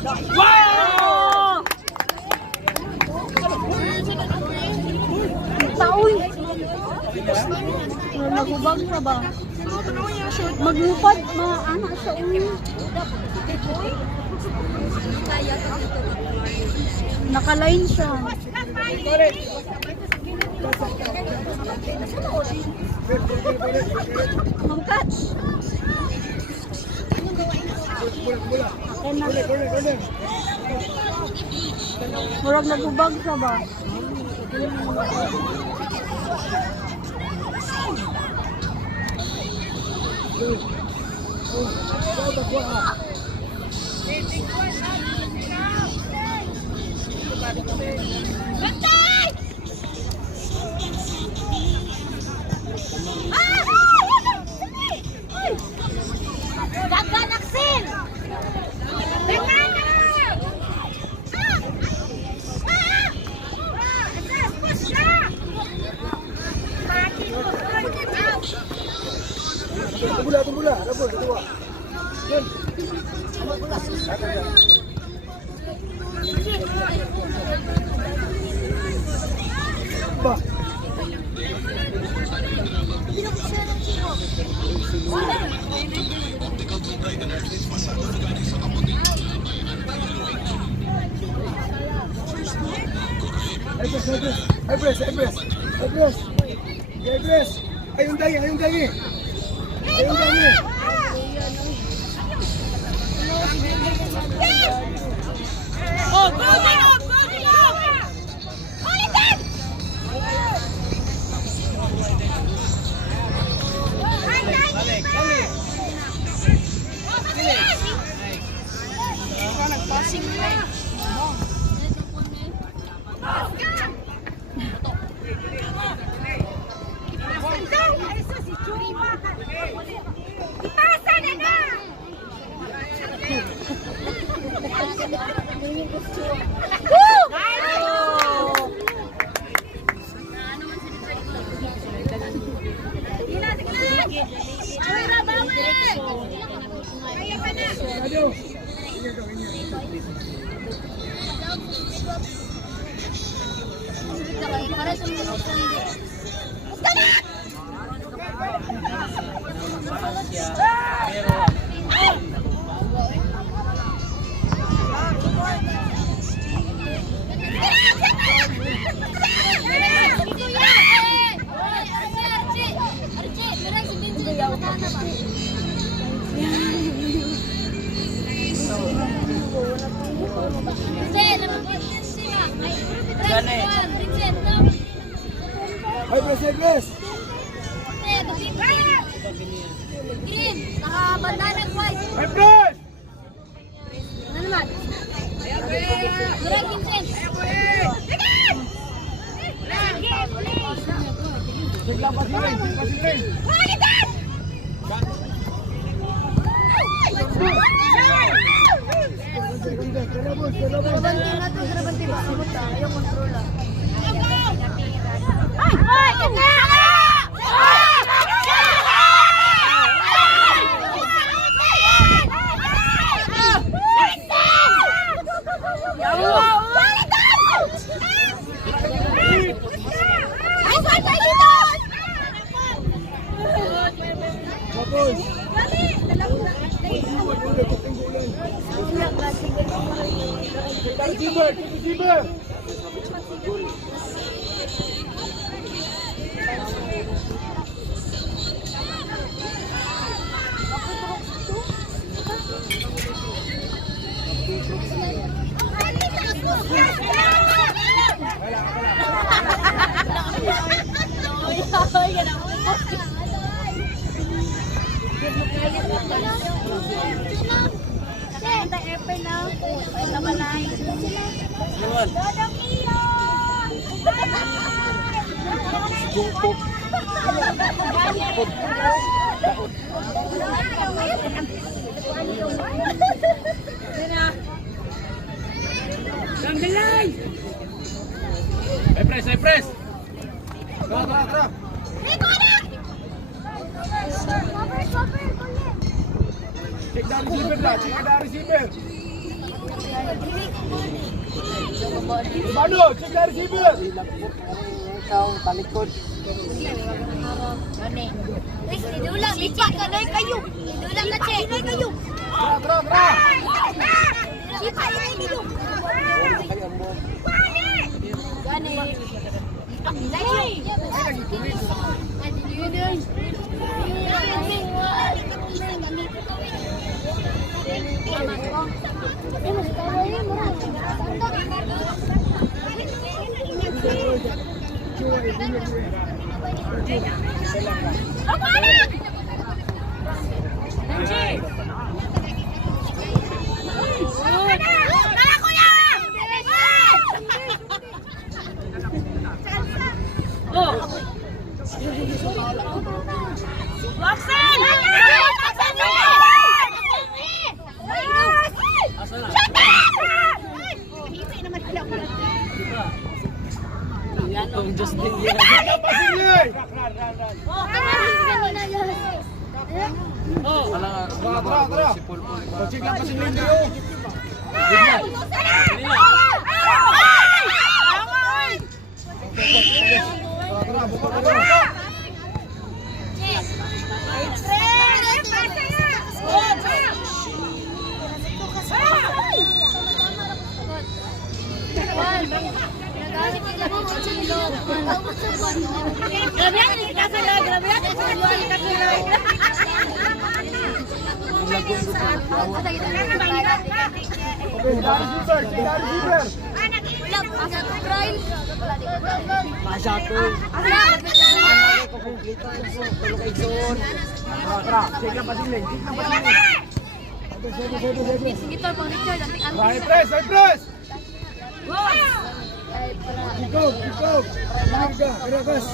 Wow! Taon. Nagubag na ba? Maglupad, maanak sa ulo. Nakaline siya. Mag-catch. Murag nagubag siya ba? Tumula, rabol, kedua. Yun. Ba. Ebres. Ayun dagi. Oh, go! Ebres. Green, nakabanda ng white. Ebres! Ano naman? Direct Vincent. Bigla pasilin. Tapos. Receiver! Receiver! Ay, press! Tara, tara, tara! Check the receiver na! Check the receiver! Mano, check the receiver! Idulang, lipat ka na kayo. Idulang na check. Kayo. Tara, tara, tara! Lipat na kayo. Gani. Pasingay! Tara, tara, tara! Check lang pasingay kayo! Tara, tara, buka ka na! Okay, dari receiver, check the receiver! Tara, check lang pasingay, check lang pasingay! Ay, press, ay, press! Ikaw, ikaw! Tingin ka, karakas!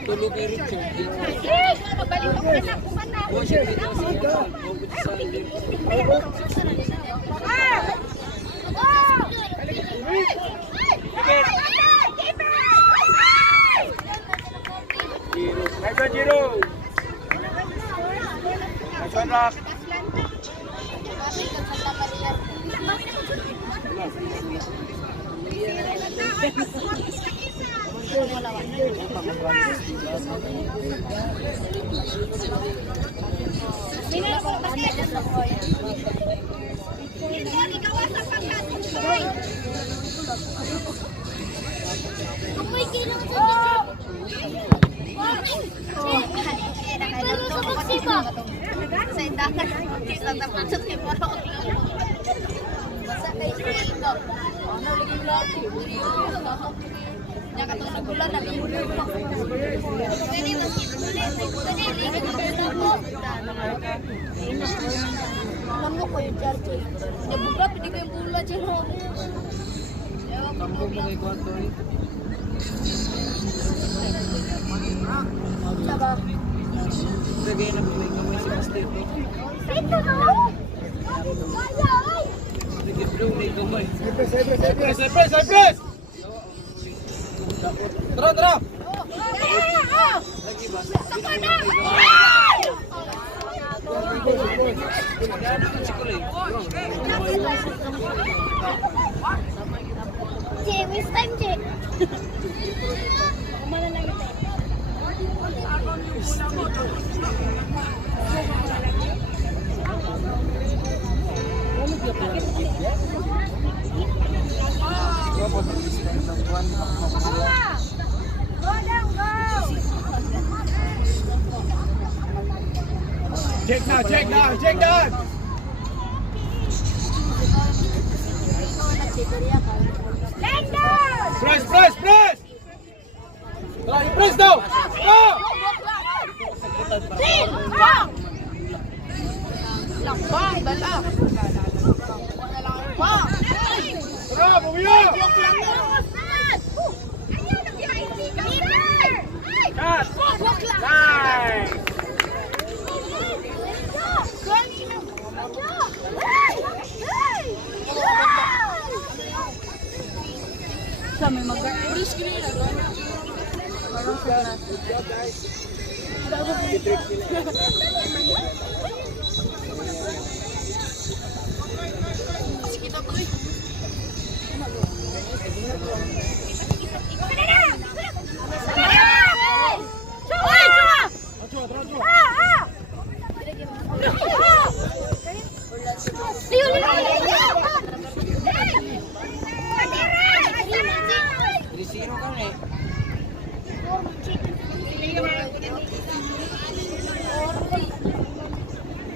Tulog kay Richard. Nice one, Jiro! Nice one, Rock! Tatapasok kay Parang. Basta kay Sino. Ano, liging lagi. Nakatong sa bulan, nag-ulo mo. Pwede mas pwede, liging lagi mo. Alam mo ko yung charge. Hindi buka, pwede ko yung bulan dyan. Ewan ko bulan. Saba. Lagay na po yung kamay si Master. Ito na! Sige, blue, may kamay. Cypress! Tara! Lagi ba? Kaya naman si Kulay. Che, waste time, Che. Kumana lang ito. Check down! Press! Tara, i-press daw! Go! Lakbang, dala. Tara, bumiyo! Cut! Nice! Sa may mag-release ka nila. Sino kami?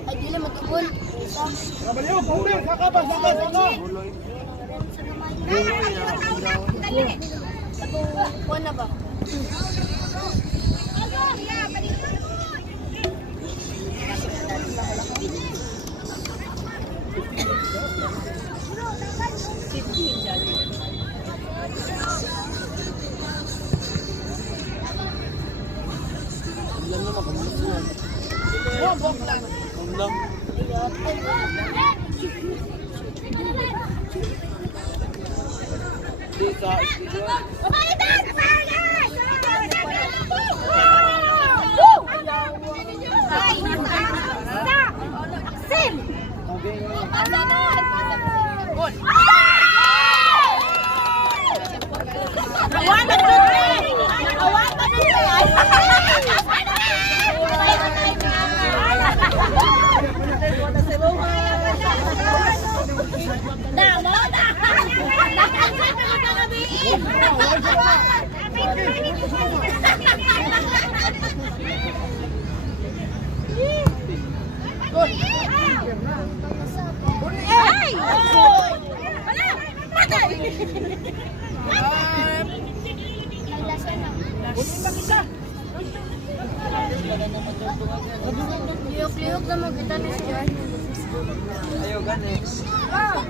Ay, di na matubol. Kabaliw, paulir! Saka! Kuha na ba? Ulam naman, kamulis yan. Ulam. Di ka, Liyok-liyok na mo kita ni Sir. ayaw gani. Ano?